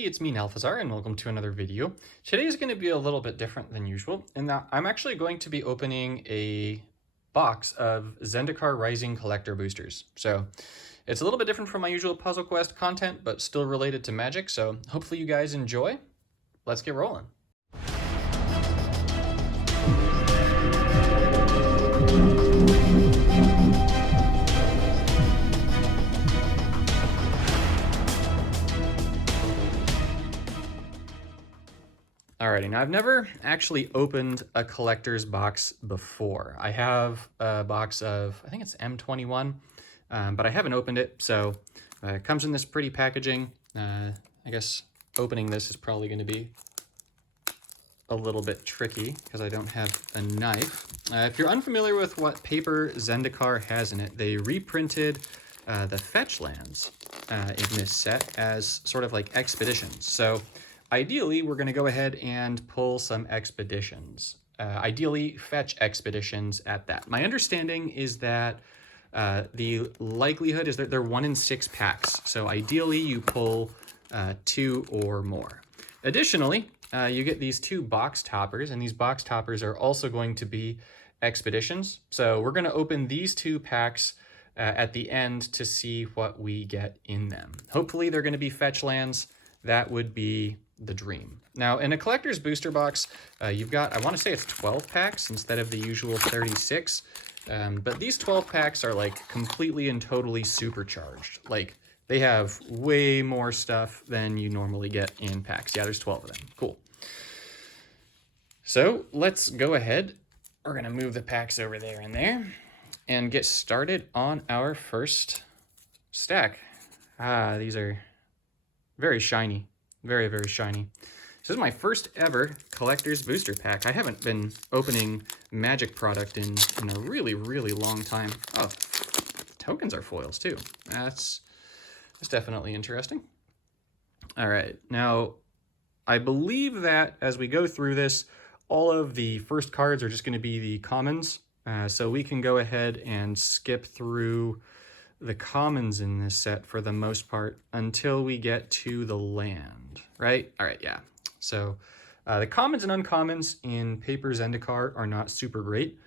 Hey, it's me, Nalthazar, and welcome to another video. Today is going to be a little bit different than usual, in that I'm actually going to be opening a box of Zendikar Rising collector boosters. So it's a little bit different from my usual Puzzle Quest content, but still related to Magic, so hopefully you guys enjoy. Let's get rolling. Alrighty, now I've never actually opened a collector's box before. I have a box of, I think it's M21, but I haven't opened it, so it comes in this pretty packaging. I guess opening this is probably going to be a little bit tricky because I don't have a knife. If you're unfamiliar with what paper Zendikar has in it, they reprinted the fetch lands in this set as sort of like expeditions. So ideally, we're going to go ahead and pull some expeditions. Ideally, fetch expeditions at that. My understanding is that the likelihood is that they're 1 in 6 packs. So ideally, you pull 2 or more. Additionally, you get these 2 box toppers, and these box toppers are also going to be expeditions. So we're going to open these 2 packs at the end to see what we get in them. Hopefully, they're going to be fetch lands. That would be the dream. Now, in a collector's booster box, you've got, I want to say it's 12 packs instead of the usual 36. But these 12 packs are like completely and totally supercharged. Like they have way more stuff than you normally get in packs. Yeah, there's 12 of them. Cool. So let's go ahead. We're going to move the packs over there and there and get started on our first stack. These are very shiny. Very, very shiny. This is my first ever collector's booster pack. I haven't been opening Magic product in a really, really long time. Oh, tokens are foils too. That's definitely interesting. All right, now I believe that as we go through this, all of the first cards are just going to be the commons. So we can go ahead and skip through the commons in this set for the most part until we get to the land, right? All right, yeah. So the commons and uncommons in paper Zendikar are not super great,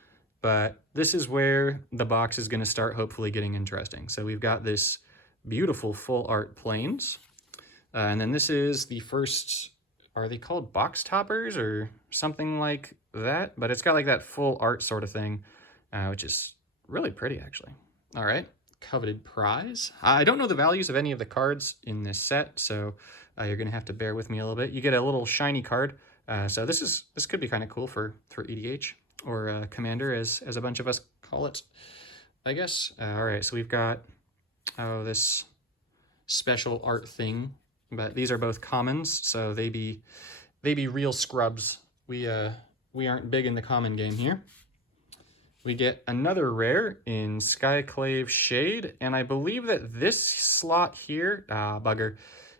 but this is where the box is going to start hopefully getting interesting. So we've got this beautiful full art plains, and then this is the first, are they called box toppers or something like that? But it's got like that full art sort of thing, which is really pretty actually. All right. Coveted prize. I don't know the values of any of the cards in this set, so you're gonna have to bear with me a little bit. You get a little shiny card, so this could be kind of cool for EDH or Commander, as a bunch of us call it, I guess. All right, so we've got this special art thing, but these are both commons, so they be real scrubs. We aren't big in the common game here. We get another rare in Skyclave Shade, and I believe that this slot here, bugger,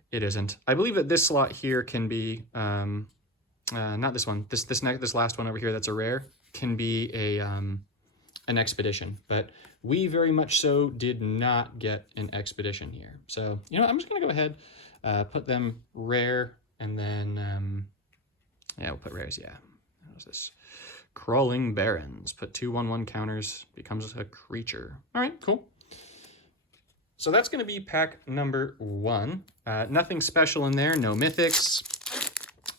it isn't. I believe that this slot here can be, not this one, this last one over here that's a rare, can be an expedition, but we very much so did not get an expedition here. So, you know, I'm just gonna go ahead, put them rare, and then, yeah, we'll put rares, yeah. How's this? Crawling Barrens. Put 2/1/1 counters, becomes a creature. All right, cool. So that's going to be pack number 1. Nothing special in there, no mythics,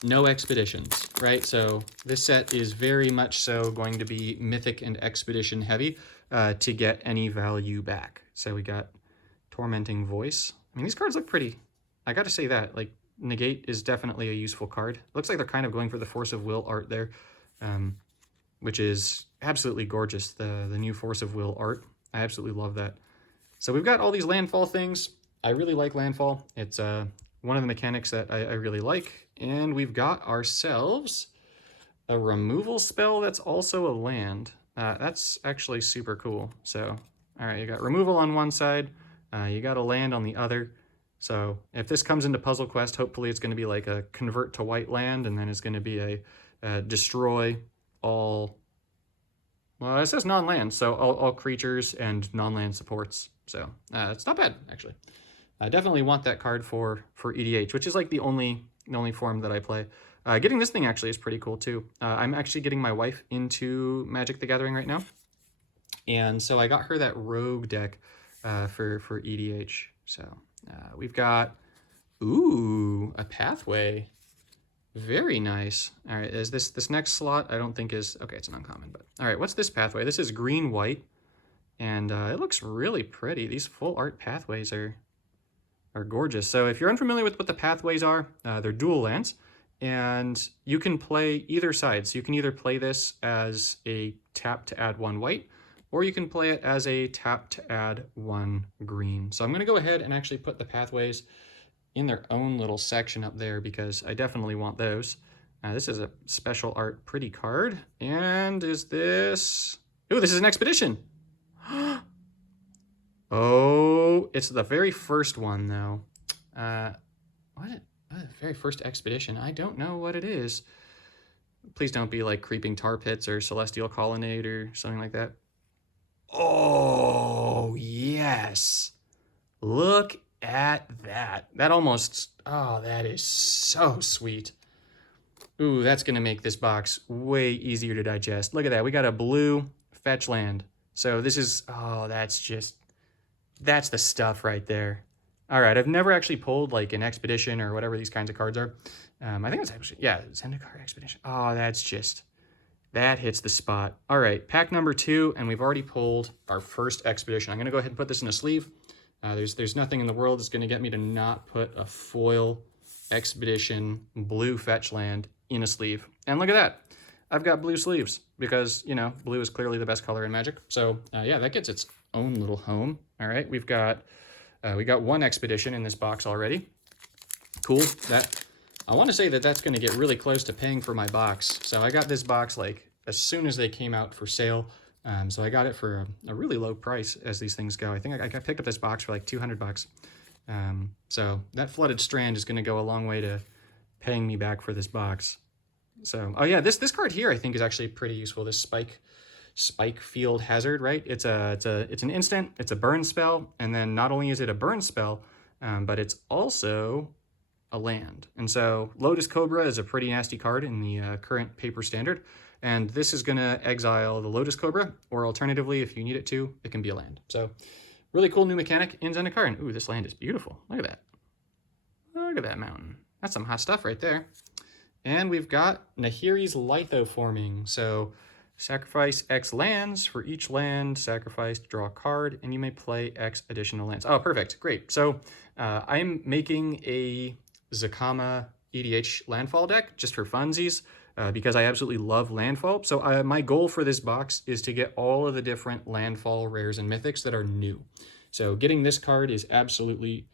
no expeditions, right? So this set is very much so going to be mythic and expedition heavy to get any value back. So we got Tormenting Voice. I mean, these cards look pretty. I got to say that, like, Negate is definitely a useful card. Looks like they're kind of going for the Force of Will art there. Which is absolutely gorgeous, the new Force of Will art. I absolutely love that. So we've got all these landfall things. I really like landfall. It's one of the mechanics that I really like. And we've got ourselves a removal spell that's also a land. That's actually super cool. So, all right, you got removal on one side, you got a land on the other. So if this comes into Puzzle Quest, hopefully it's going to be like a convert to white land, and then it's going to be a destroy all, well, it says non-land, so all creatures and non-land supports. So it's not bad, actually. I definitely want that card for EDH, which is like the only form that I play. Getting this thing actually is pretty cool too. I'm actually getting my wife into Magic the Gathering right now, and so I got her that Rogue deck for EDH. So we've got, ooh, a Pathway. Very nice. All right, is this next slot? I don't think is, okay, it's an uncommon, but all right, what's this Pathway? This is green-white, and it looks really pretty. These full art pathways are gorgeous. So if you're unfamiliar with what the pathways are, they're dual lands, and you can play either side. So you can either play this as a tap to add 1 white, or you can play it as a tap to add 1 green. So I'm going to go ahead and actually put the pathways in their own little section up there because I definitely want those. This is a special art pretty card. And is this... Ooh, this is an expedition! Oh, it's the very first one, though. What? The very first expedition? I don't know what it is. Please don't be like Creeping Tar Pits or Celestial Colonnade or something like that. Oh, yes. Look at that. That almost... Oh, that is so sweet. Ooh, that's going to make this box way easier to digest. Look at that. We got a blue fetch land. So this is... Oh, that's just... That's the stuff right there. All right, I've never actually pulled like an expedition or whatever these kinds of cards are. I think it's actually, yeah, Zendikar Expedition. Oh, that's just, that hits the spot. All right, pack number 2, and we've already pulled our first expedition. I'm going to go ahead and put this in a sleeve. There's nothing in the world that's going to get me to not put a foil expedition blue fetch land in a sleeve. And look at that. I've got blue sleeves because, you know, blue is clearly the best color in Magic. So, yeah, that gets its own little home. All right, we got 1 expedition in this box already. Cool. That, I want to say that that's going to get really close to paying for my box. So I got this box like as soon as they came out for sale. So I got it for a really low price as these things go. I think I picked up this box for like $200. So that Flooded Strand is going to go a long way to paying me back for this box. So, oh yeah, this card here I think is actually pretty useful. This Spike Field Hazard, right? It's an instant, it's a burn spell, and then not only is it a burn spell, but it's also a land. And so Lotus Cobra is a pretty nasty card in the current paper standard, and this is going to exile the Lotus Cobra, or alternatively, if you need it to, it can be a land. So really cool new mechanic in Zendikar, and ooh, this land is beautiful. Look at that. Look at that mountain. That's some hot stuff right there. And we've got Nahiri's Lithoforming. So sacrifice X lands. For each land, sacrifice, draw a card, and you may play X additional lands. Oh, perfect. Great. So I'm making a Zakama EDH landfall deck just for funsies because I absolutely love landfall. So my goal for this box is to get all of the different landfall rares and mythics that are new. So getting this card is absolutely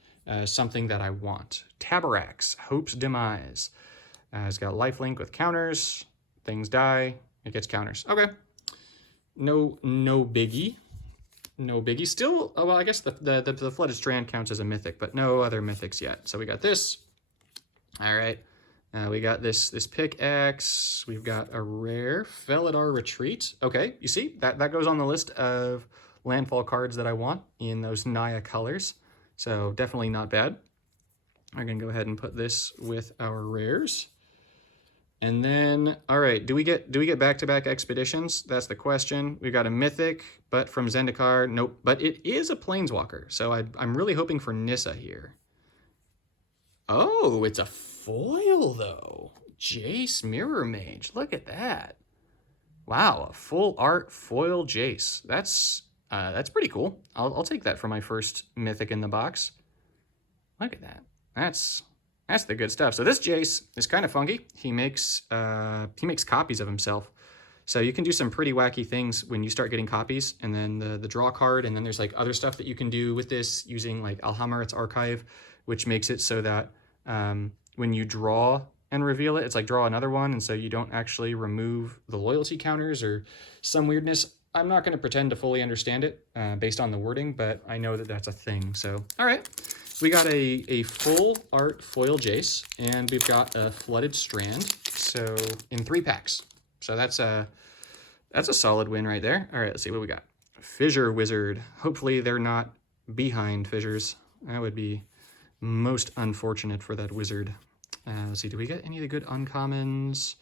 something that I want. Tabarax, Hope's Demise. It's got lifelink with counters. Things die. It gets counters. Okay. No biggie. No biggie. Still, oh, well, I guess the Flooded Strand counts as a mythic, but no other mythics yet. So we got this. All right. We got this pickaxe. We've got a rare Felidar Retreat. Okay, you see, that goes on the list of landfall cards that I want in those Naya colors. So definitely not bad. I'm going to go ahead and put this with our rares. And then, all right, do we get back-to-back expeditions? That's the question. We've got a mythic, but from Zendikar, nope. But it is a planeswalker, so I'm really hoping for Nissa here. Oh, it's a foil though. Jace Mirror Mage. Look at that. Wow, a full art foil Jace. That's pretty cool. I'll take that for my first mythic in the box. Look at that. That's the good stuff. So this Jace is kind of funky. He makes copies of himself. So you can do some pretty wacky things when you start getting copies, and then the draw card, and then there's like other stuff that you can do with this using like Alhamarit's Archive, which makes it so that when you draw and reveal it, it's like draw another one, and so you don't actually remove the loyalty counters or some weirdness. I'm not going to pretend to fully understand it based on the wording, but I know that that's a thing. So, all right. We got a full art foil Jace, and we've got a Flooded Strand, so in 3 packs. So that's a solid win right there. All right, let's see what we got. Fissure Wizard. Hopefully they're not behind fissures. That would be Most unfortunate for that wizard. Let's see, do we get any of the good uncommons?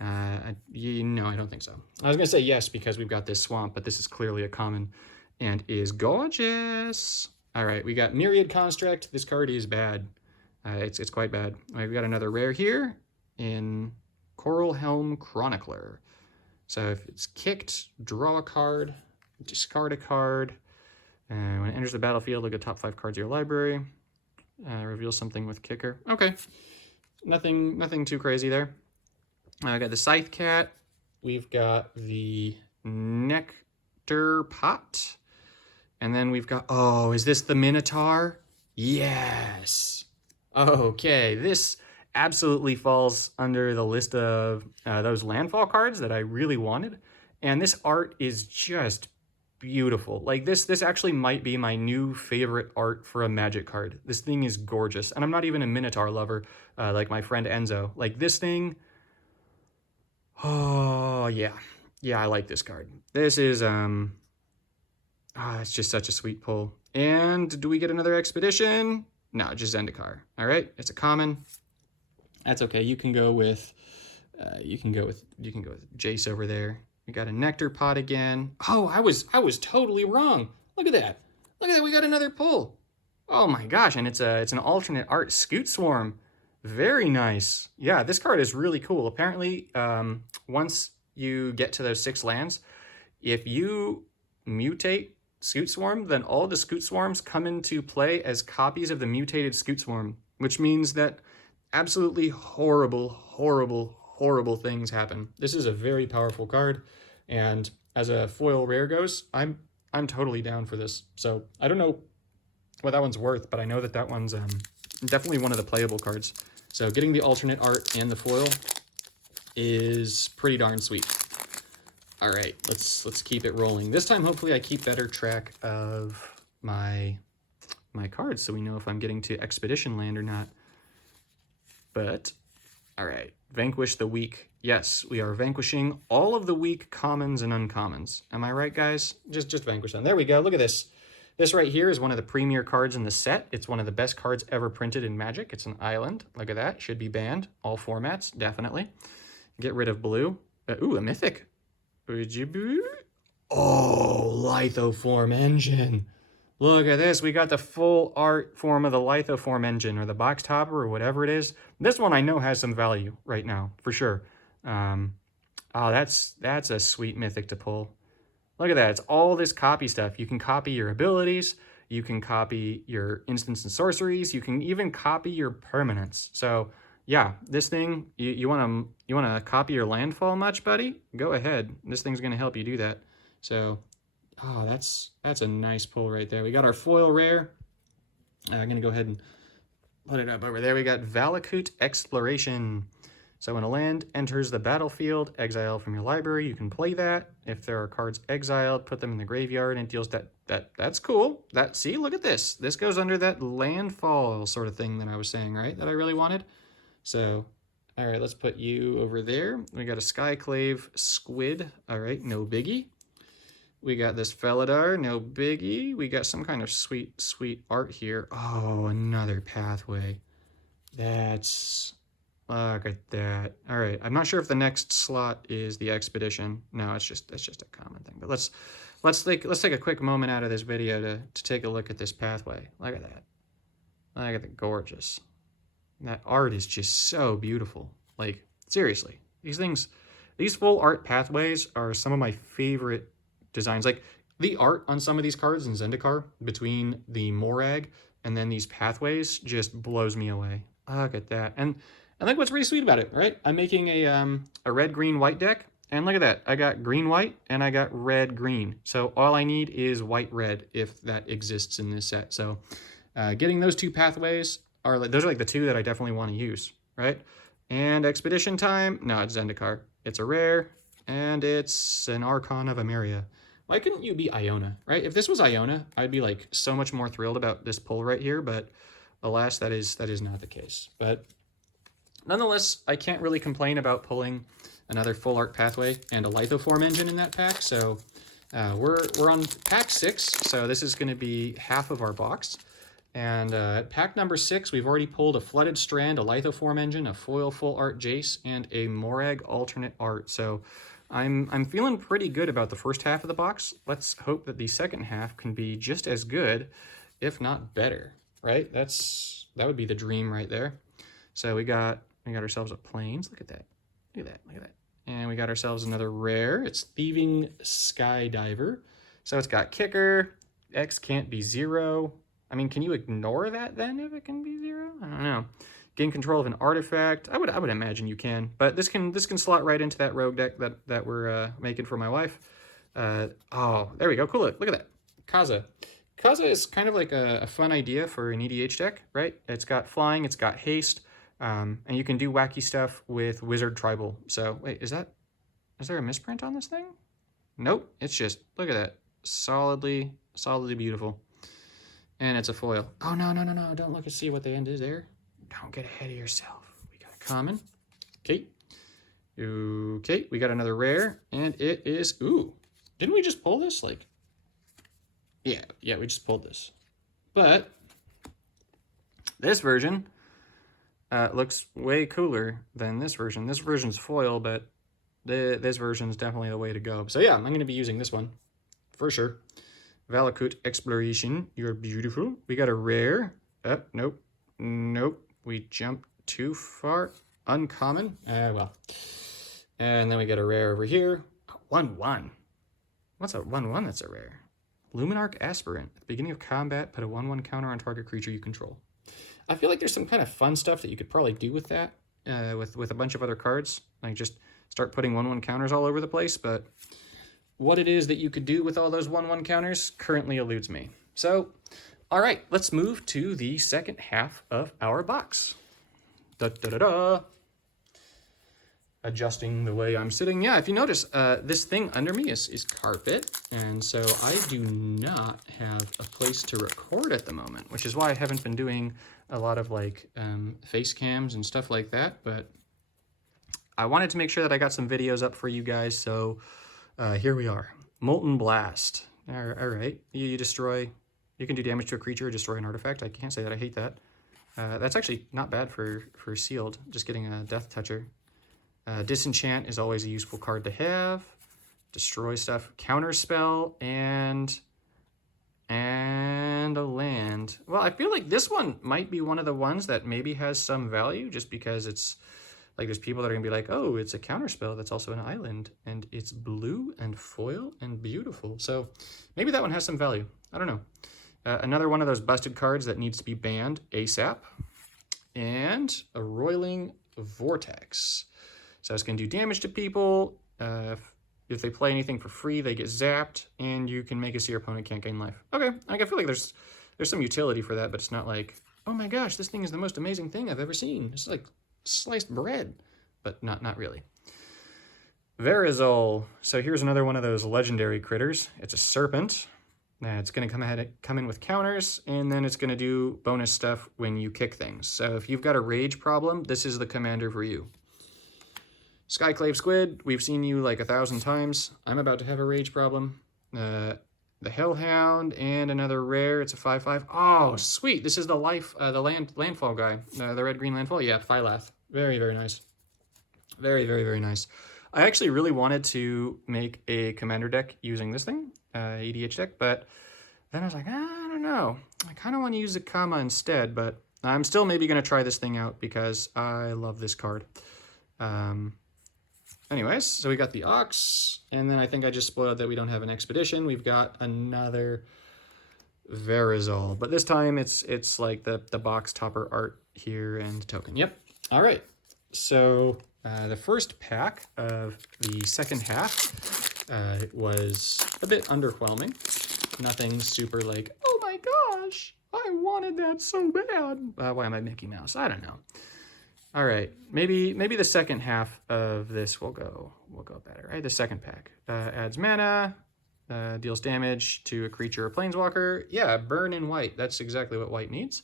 No, I don't think so. I was going to say yes because we've got this swamp, but this is clearly a common and is gorgeous. All right, we got Myriad Construct. This card is bad. It's quite bad. We've got another rare here in Coral Helm Chronicler. So if it's kicked, draw a card, discard a card. When it enters the battlefield, look at top 5 cards of your library. Reveal something with kicker. Okay, nothing too crazy there. I got the Scythe Cat. We've got the Nectar Pot. And then we've got, oh, is this the Minotaur? Yes. Okay, this absolutely falls under the list of those landfall cards that I really wanted. And this art is just beautiful. Like this actually might be my new favorite art for a Magic card. This thing is gorgeous. And I'm not even a Minotaur lover like my friend Enzo. Like this thing, oh yeah. Yeah, I like this card. This is, it's just such a sweet pull. And do we get another expedition? No, just Zendikar. All right, it's a common. That's okay. You can go with Jace over there. We got a Nectar Pot again. Oh, I was totally wrong. Look at that. Look at that. We got another pull. Oh my gosh, and it's an alternate art Scoot Swarm. Very nice. Yeah, this card is really cool. Apparently, once you get to those 6 lands, if you mutate Scoot Swarm, then all the Scoot Swarms come into play as copies of the mutated Scoot Swarm, which means that absolutely horrible things happen. This is a very powerful card, and as a foil rare goes, I'm totally down for this. So I don't know what that one's worth, but I know that one's definitely one of the playable cards. So getting the alternate art and the foil is pretty darn sweet. All right, let's keep it rolling. This time, hopefully, I keep better track of my cards, so we know if I'm getting to Expedition Land or not. But all right, vanquish the weak. Yes, we are vanquishing all of the weak commons and uncommons. Am I right, guys? Just vanquish them. There we go. Look at this. This right here is one of the premier cards in the set. It's one of the best cards ever printed in Magic. It's an island. Look at that. Should be banned. All formats, definitely. Get rid of blue. Ooh, a mythic. Oh, Lythoform Engine. Look at this. We got the full art form of the Lythoform Engine, or the box topper, or whatever it is. This one I know has some value right now, for sure. Oh, that's a sweet mythic to pull. Look at that. It's all this copy stuff. You can copy your abilities. You can copy your instants and sorceries. You can even copy your permanents. So yeah, this thing, you want to copy your landfall much, buddy? Go ahead. This thing's going to help you do that. So, oh, that's a nice pull right there. We got our foil rare. I'm going to go ahead and put it up over there. We got Valakut Exploration. So when a land enters the battlefield, exile from your library, you can play that. If there are cards exiled, put them in the graveyard, and it deals that's cool. See, look at this. This goes under that landfall sort of thing that I was saying, right? That I really wanted. So, all right, let's put you over there. We got a Skyclave Squid. All right, no biggie. We got this Felidar, no biggie. We got some kind of sweet art here. Oh, another pathway. Look at that. All right, I'm not sure if the next slot is the expedition. No, it's just a common thing. But let's take a quick moment out of this video to take a look at this pathway. Look at that. Look at the gorgeous. That art is just so beautiful. Like, seriously, these full art pathways are some of my favorite designs. Like, the art on some of these cards in Zendikar between the Morag and then these pathways just blows me away. Look at that. And I think what's really sweet about it, right? I'm making a red, green, white deck, and look at that. I got green, white, and I got red, green. So all I need is white, red, if that exists in this set. So getting those 2 pathways those are like the 2 that I definitely want to use, right? And Expedition Time, no, it's Zendikar. It's a rare, and it's an Archon of Emeria. Why couldn't you be Iona, right? If this was Iona, I'd be like so much more thrilled about this pull right here, but alas, that is not the case. But nonetheless, I can't really complain about pulling another full art pathway and a Lythoform Engine in that pack. So we're on pack 6, so this is going to be half of our box. And pack number 6, we've already pulled a Flooded Strand, a Lythoform Engine, a Foil Full Art Jace, and a Morag alternate art. So I'm feeling pretty good about the first half of the box. Let's hope that the second half can be just as good, if not better, right? That would be the dream right there. So we got ourselves a Plains. Look at that. Look at that. Look at that. And we got ourselves another rare. It's Thieving Skydiver. So it's got Kicker. X can't be 0. I mean, can you ignore that then if it can be 0? I don't know. Gain control of an artifact. I would imagine you can, but this can slot right into that rogue deck that we're making for my wife. Oh, there we go. Cool. Look at that. Kaza. Kaza is kind of like a fun idea for an EDH deck, right? It's got flying, it's got haste, and you can do wacky stuff with Wizard Tribal. So wait, is there a misprint on this thing? Nope. It's just, look at that. Solidly beautiful. And it's a foil. Oh, no. Don't look and see what the end is there. Don't get ahead of yourself. We got a common. Okay. Okay, we got another rare. And it is, ooh. Didn't we just pull this? Like, yeah, we just pulled this. But this version looks way cooler than this version. This version's foil, but this version's definitely the way to go. So yeah, I'm going to be using this one for sure. Valakut Exploration, you're beautiful. We got a rare. Nope. We jumped too far. Uncommon. Well. And then we got a rare over here. 1/1. What's a 1/1 that's a rare? Luminarch Aspirant. At the beginning of combat, put a 1/1 counter on target creature you control. I feel like there's some kind of fun stuff that you could probably do with that, with a bunch of other cards. Like just start putting 1/1 counters all over the place, but what it is that you could do with all those 1/1 counters currently eludes me. So, all right, let's move to the second half of our box. Adjusting the way I'm sitting. Yeah, if you notice, this thing under me is carpet, and so I do not have a place to record at the moment, which is why I haven't been doing a lot of like face cams and stuff like that, but I wanted to make sure that I got some videos up for you guys, so here we are. Molten Blast. All right. You destroy, you can do damage to a creature or destroy an artifact. I can't say that I hate that. That's actually not bad for sealed, just getting a Death Toucher. Disenchant is always a useful card to have. Destroy stuff. Counterspell and a land. Well, I feel like this one might be one of the ones that maybe has some value just because it's like there's people that are gonna be like, oh, it's a counterspell that's also an island and it's blue and foil and beautiful. So maybe that one has some value. I don't know. Another one of those busted cards that needs to be banned ASAP. And a Roiling Vortex. So it's gonna do damage to people. If they play anything for free, they get zapped, and you can make it so your opponent can't gain life. Okay, I feel like there's some utility for that, but it's not like, oh my gosh, this thing is the most amazing thing I've ever seen. It's like sliced bread, but not really. Verizol. So here's another one of those legendary critters. It's a serpent. It's going to come in with counters, and then it's going to do bonus stuff when you kick things. So if you've got a rage problem, this is the commander for you. Skyclave Squid, we've seen you like 1,000 times. I'm about to have a rage problem. The Hellhound and another rare. It's a 5/5. Oh, sweet. This is the landfall guy. The red-green landfall. Yeah, Phylath. Very, very nice. Very, very, very nice. I actually really wanted to make a commander deck using this thing, EDH deck, but then I was like, I don't know. I kind of want to use a Kama instead, but I'm still maybe going to try this thing out because I love this card. Anyways, so we got the Ox, and then I think I just spoiled that we don't have an Expedition. We've got another Verizol, but this time it's like the box topper art here and token. Yep. All right. So the first pack of the second half was a bit underwhelming. Nothing super like, oh my gosh, I wanted that so bad. Why am I Mickey Mouse? I don't know. All right, maybe the second half of this will go better, right? The second pack adds mana, deals damage to a creature or planeswalker. Yeah, burn in white. That's exactly what white needs.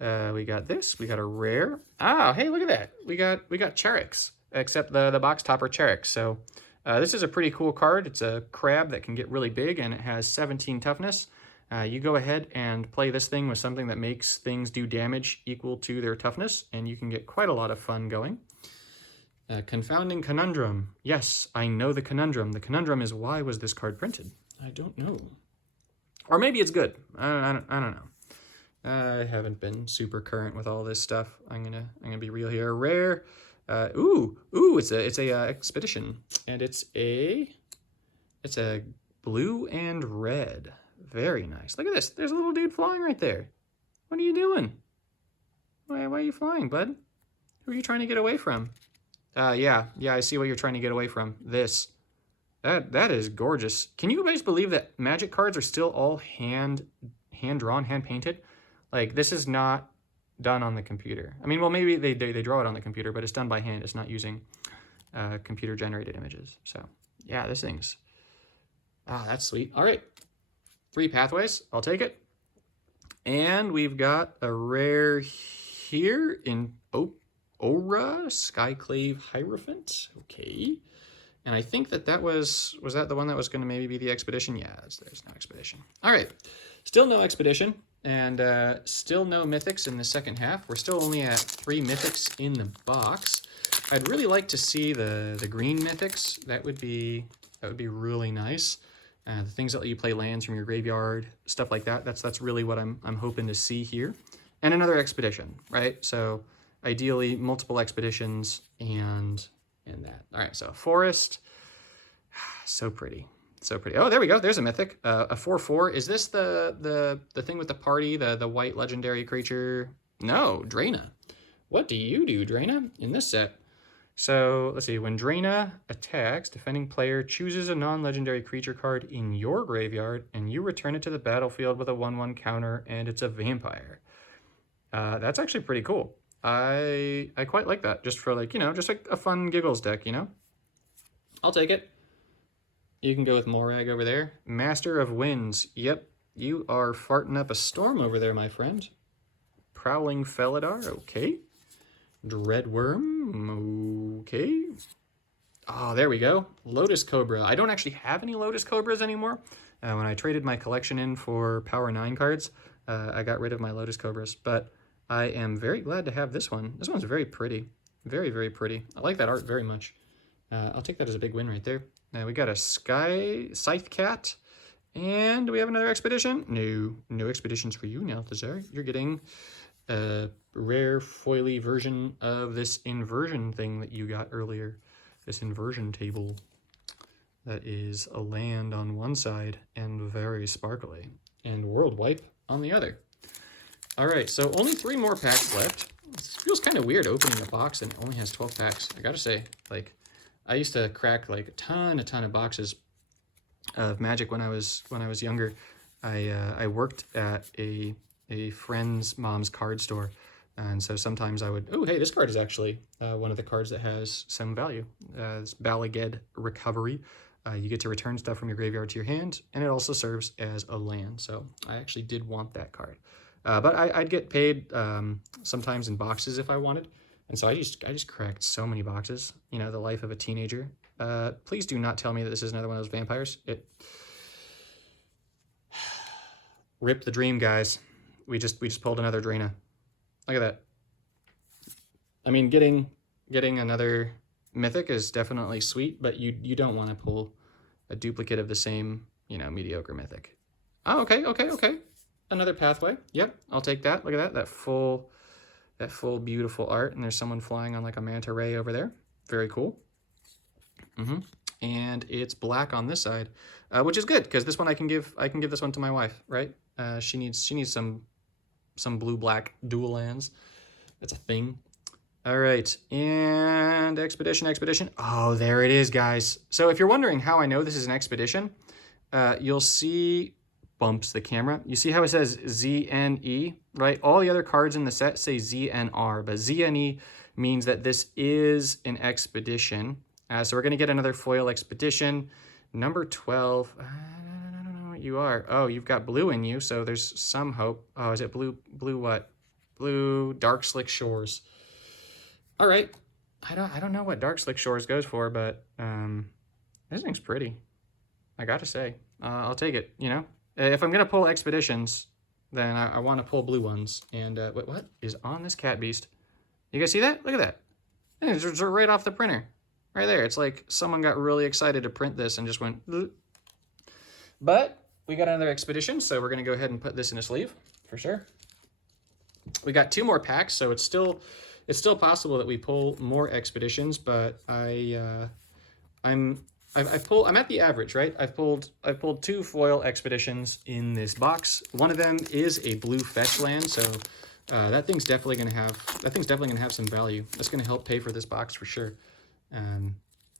We got this. We got a rare. Ah, hey, look at that. We got Charix, except the box topper Charix. So this is a pretty cool card. It's a crab that can get really big, and it has 17 toughness. You go ahead and play this thing with something that makes things do damage equal to their toughness, and you can get quite a lot of fun going. Confounding Conundrum. Yes, I know the conundrum. The conundrum is, why was this card printed? I don't know. Or maybe it's good. I don't know. I haven't been super current with all this stuff. I'm gonna be real here. Rare. It's a expedition, and it's a blue and red. Very nice. Look at this. There's a little dude flying right there. What are you doing? Why are you flying, bud? Who are you trying to get away from? Yeah, I see what you're trying to get away from. This. That is gorgeous. Can you guys believe that Magic cards are still all hand-drawn, hand-painted? Like, this is not done on the computer. I mean, well, maybe they draw it on the computer, but it's done by hand. It's not using computer-generated images. So, yeah, this thing's... that's sweet. All right. 3 pathways. I'll take it. And we've got a rare here in Aura, Skyclave Hierophant. Okay. And I think that was that the one that was going to maybe be the expedition? Yeah, there's no expedition. All right. Still no expedition, and still no mythics in the second half. We're still only at 3 mythics in the box. I'd really like to see the green mythics. That would be really nice. The things that let you play lands from your graveyard, stuff like that. That's really what I'm hoping to see here. And another expedition, right? So ideally multiple expeditions and that. All right, so a forest. So pretty. So pretty. Oh, there we go. There's a mythic. A 4/4. Is this the thing with the party, the white legendary creature? No, Draina. What do you do, Draina, in this set? So let's see. When Draina attacks, defending player chooses a non-legendary creature card in your graveyard, and you return it to the battlefield with a 1/1 counter, and it's a vampire. That's actually pretty cool. I quite like that, just for like, just like a fun giggles deck, I'll take it. You can go with Morag over there. Master of Winds. Yep, you are farting up a storm over there, my friend. Prowling Felidar. Okay. Dreadworm. Okay. Oh, there we go. Lotus Cobra. I don't actually have any Lotus Cobras anymore. When I traded my collection in for Power 9 cards, I got rid of my Lotus Cobras, but I am very glad to have this one. This one's very pretty. Very, very pretty. I like that art very much. I'll take that as a big win right there. We got a Scythe Cat. And do we have another expedition? No expeditions for you, Nalthazar. You're getting a rare foily version of this inversion thing that you got earlier. This inversion table that is a land on one side and very sparkly. And World Wipe on the other. All right, so only 3 more packs left. It feels kind of weird opening the box and it only has 12 packs. I gotta say, like, I used to crack like a ton of boxes of Magic when I was younger. I worked at a friend's mom's card store, and so sometimes I would, oh hey, this card is actually one of the cards that has some value. It's Balaged Recovery. You get to return stuff from your graveyard to your hand, and it also serves as a land. So I actually did want that card. But I'd get paid sometimes in boxes if I wanted. And so I just cracked so many boxes, the life of a teenager. Please do not tell me that this is another one of those vampires. It ripped the dream, guys. We just pulled another Draina. Look at that. I mean, getting another mythic is definitely sweet, but you don't want to pull a duplicate of the same, mediocre mythic. Oh, okay. Another pathway. Yep, I'll take that. Look at that. That full beautiful art, and there's someone flying on like a manta ray over there. Very cool. And it's black on this side, which is good because this one I can give this one to my wife, right? She needs some blue-black dual lands. That's a thing. All right, and expedition. Oh, there it is, guys. So if you're wondering how I know this is an expedition, you'll see, bumps the camera. You see how it says ZNE, right? All the other cards in the set say ZNR, but ZNE means that this is an expedition. So we're going to get another foil expedition. Number 12. I don't know what you are. Oh, you've got blue in you, so there's some hope. Oh, is it blue what? Blue Dark Slick Shores. All right. I don't know what Dark Slick Shores goes for, but this thing's pretty. I got to say. I'll take it, If I'm going to pull expeditions, then I want to pull blue ones. And what is on this cat beast? You guys see that? Look at that. It's right off the printer. Right there. It's like someone got really excited to print this and just went... Bleh. But we got another expedition, so we're going to go ahead and put this in a sleeve for sure. We got 2 more packs, so it's still possible that we pull more expeditions, but I'm at the average, right? I've pulled 2 foil expeditions in this box. One of them is a blue fetch land, so that thing's definitely gonna have some value. That's gonna help pay for this box for sure. And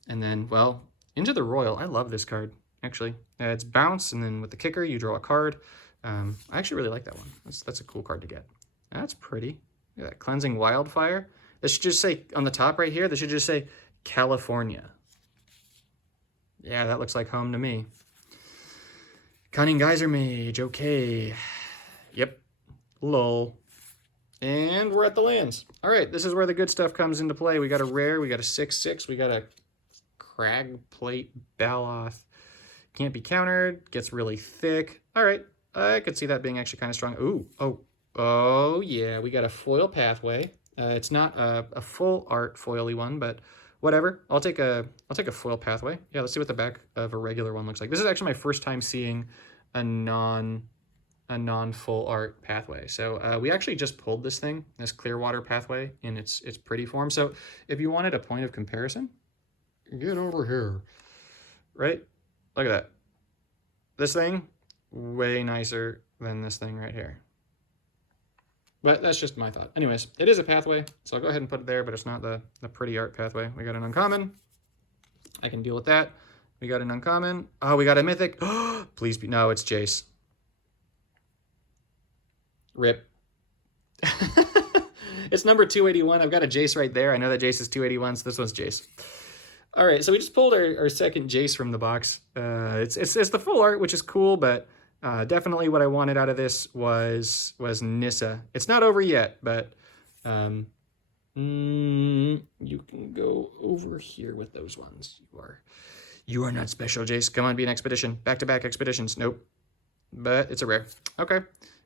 then, well, Into the Royal. I love this card actually. It's bounce, and then with the kicker you draw a card. I actually really like that one. That's a cool card to get. That's pretty. Look at that. Cleansing Wildfire. This should just say on the top right here. This should just say California. Yeah, that looks like home to me. Cunning Geyser Mage, okay. Yep, lol. And we're at the lands. All right, this is where the good stuff comes into play. We got a rare, we got a 6/6, we got a Crag Plate Baloth. Can't be countered, gets really thick. All right, I could see that being actually kind of strong. Ooh, oh yeah, we got a foil pathway. It's not a full art foily one, but whatever. I'll take a foil pathway. Yeah, let's see what the back of a regular one looks like. This is actually my first time seeing a non-full art pathway. So we actually just pulled this thing, this Clearwater pathway, in its pretty form. So if you wanted a point of comparison, get over here. Right? Look at that. This thing, way nicer than this thing right here. But that's just my thought. Anyways, it is a pathway, so I'll go ahead and put it there, but it's not the pretty art pathway. We got an uncommon. I can deal with that. We got an uncommon. Oh, we got a mythic. Please be. No, it's Jace. Rip. It's number 281. I've got a Jace right there. I know that Jace is 281, so this one's Jace. All right, so we just pulled our second Jace from the box. It's the full art, which is cool, but definitely what I wanted out of this was Nissa. It's not over yet, but you can go over here with those ones. You are not special, Jace. Come on, be an expedition. Back-to-back expeditions. Nope. But it's a rare. Okay.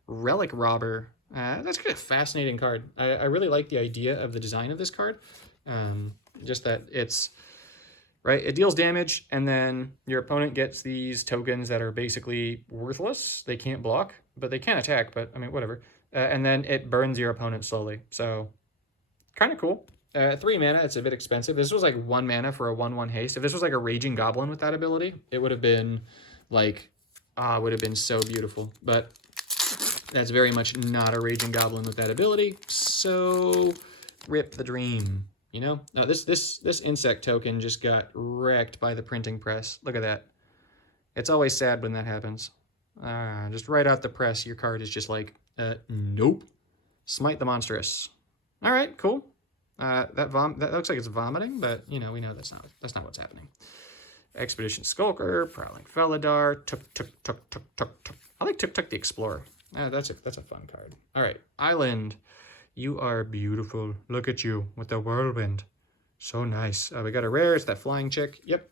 Relic Robber. That's kind of a fascinating card. I really like the idea of the design of this card. Just that it's... Right, it deals damage, and then your opponent gets these tokens that are basically worthless. They can't block, but they can attack, but, I mean, whatever. And then it burns your opponent slowly, so kind of cool. 3 mana, it's a bit expensive. This was like 1 mana for a 1/1 haste. If this was like a Raging Goblin with that ability, it would have been, like, would have been so beautiful. But that's very much not a Raging Goblin with that ability, so rip the dream. You know, no, this insect token just got wrecked by the printing press. Look at that. It's always sad when that happens. Just right out the press, your card is just like, nope. Smite the Monstrous. All right, cool. That looks like it's vomiting, but you know, we know that's not what's happening. Expedition Skulker, Prowling Felidar, Tuk. I like Tuk the Explorer. That's a fun card. All right, Island. You are beautiful. Look at you with the whirlwind. So nice. We got a rare. It's that flying chick. Yep.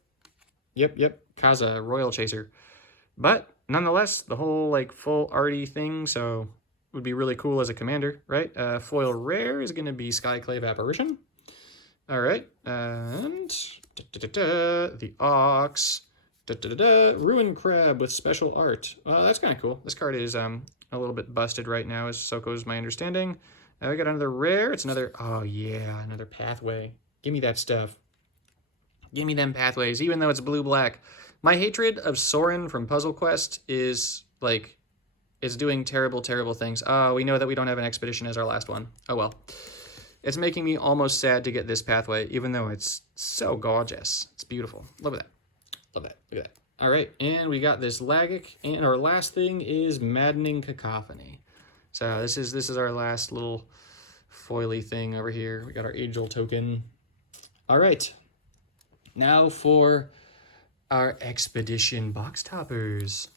Kaza, Royal Chaser. But nonetheless, the whole like full arty thing, so would be really cool as a commander, right? Foil rare is going to be Skyclave Apparition. All right. And the Ox. Ruin Crab with special art. That's kind of cool. This card is a little bit busted right now, as so goes my understanding. We got another rare. It's another, oh yeah, another pathway. Give me that stuff. Give me them pathways, even though it's blue-black. My hatred of Sorin from Puzzle Quest is, like, it's doing terrible, terrible things. We know that we don't have an expedition as our last one. Oh well. It's making me almost sad to get this pathway, even though it's so gorgeous. It's beautiful. Love that. Love that. Look at that. All right, and we got this Lagic, and our last thing is Maddening Cacophony. So this is our last little foily thing over here. We got our Age-Old token. All right. Now for our expedition box toppers.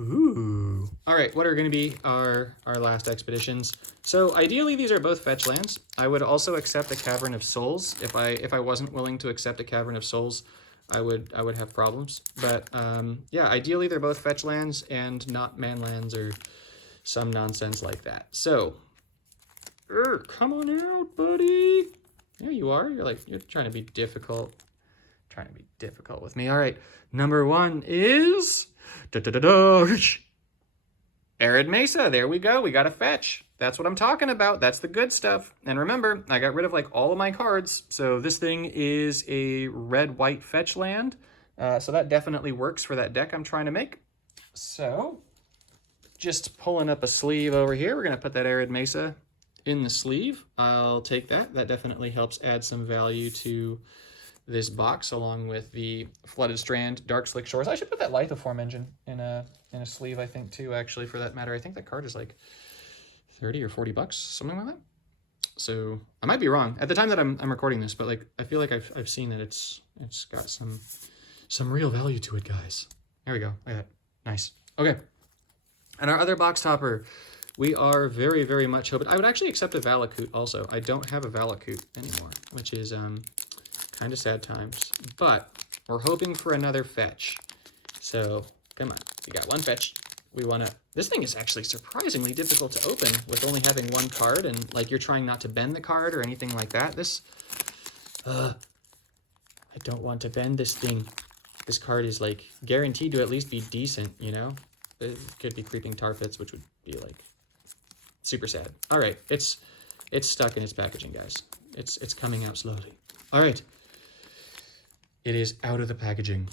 Ooh. All right, what are going to be our last expeditions? So ideally, these are both fetch lands. I would also accept a Cavern of Souls if I wasn't willing to accept a Cavern of Souls. I would have problems. But yeah, ideally they're both fetch lands and not man lands or some nonsense like that. So, come on out, buddy. There you are. You're trying to be difficult. Trying to be difficult with me. All right, number 1 is Arid Mesa. There we go. We got a fetch. That's what I'm talking about. That's the good stuff. And remember, I got rid of like all of my cards. So this thing is a red-white fetch land. So that definitely works for that deck I'm trying to make. So just pulling up a sleeve over here. We're going to put that Arid Mesa in the sleeve. I'll take that. That definitely helps add some value to this box, along with the Flooded Strand, Dark Slick Shores. I should put that Lythoform Engine in a sleeve, I think, too, actually, for that matter. I think that card is like 30 or 40 bucks, something like that. So I might be wrong at the time that I'm recording this, but like I feel like I've seen that it's got some real value to it, guys. There we go. Look at that. Nice. Okay. And our other box topper, we are very, very much hoping. I would actually accept a Valakut also. I don't have a Valakut anymore, which is kind of sad times, but we're hoping for another fetch. So come on, we got one fetch. We want to, this thing is actually surprisingly difficult to open with only having one card, and like you're trying not to bend the card or anything like that. I don't want to bend this thing. This card is like guaranteed to at least be decent, you know? It could be Creeping Tar Pits, which would be like super sad. All right, it's stuck in its packaging, guys. It's coming out slowly. All right. It is out of the packaging.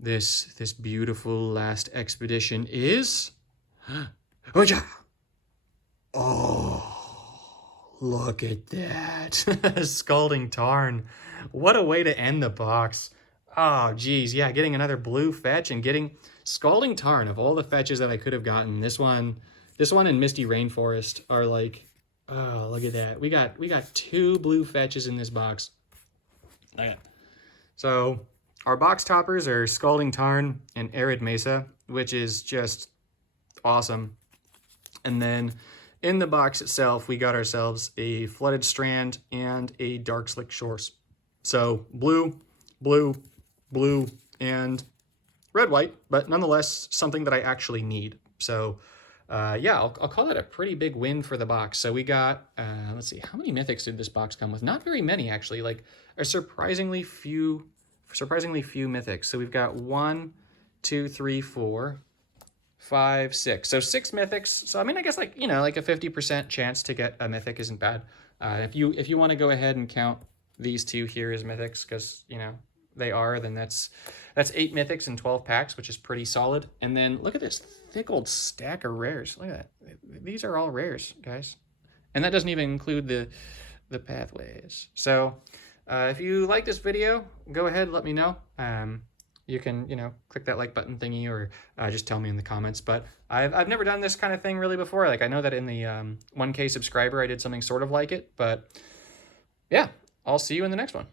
This beautiful last expedition is... Oh, look at that. Scalding Tarn. What a way to end the box. Oh, geez. Yeah, getting another blue fetch and getting Scalding Tarn. Of all the fetches that I could have gotten, this one and Misty Rainforest are like... Oh, look at that. We got 2 blue fetches in this box. Okay. So our box toppers are Scalding Tarn and Arid Mesa, which is just awesome. And then in the box itself, we got ourselves a Flooded Strand and a Dark Slick Shores. So blue, blue, blue, and red-white, but nonetheless something that I actually need. So yeah, I'll call that a pretty big win for the box. So we got, let's see, how many mythics did this box come with? Not very many, actually. Like, a surprisingly few mythics. So we've got 1, 2, 3, 4, 5, 6. So 6 mythics. So I mean, I guess like, you know, like a 50% chance to get a mythic isn't bad. If you want to go ahead and count these 2 here as mythics, because you know they are, then that's 8 mythics in 12 packs, which is pretty solid. And then look at this thick old stack of rares. Look at that. These are all rares, guys. And that doesn't even include the pathways. So if you like this video, go ahead and let me know. You can, you know, click that like button thingy, or just tell me in the comments. But I've never done this kind of thing really before. Like, I know that in the 1K subscriber, I did something sort of like it. But yeah, I'll see you in the next one.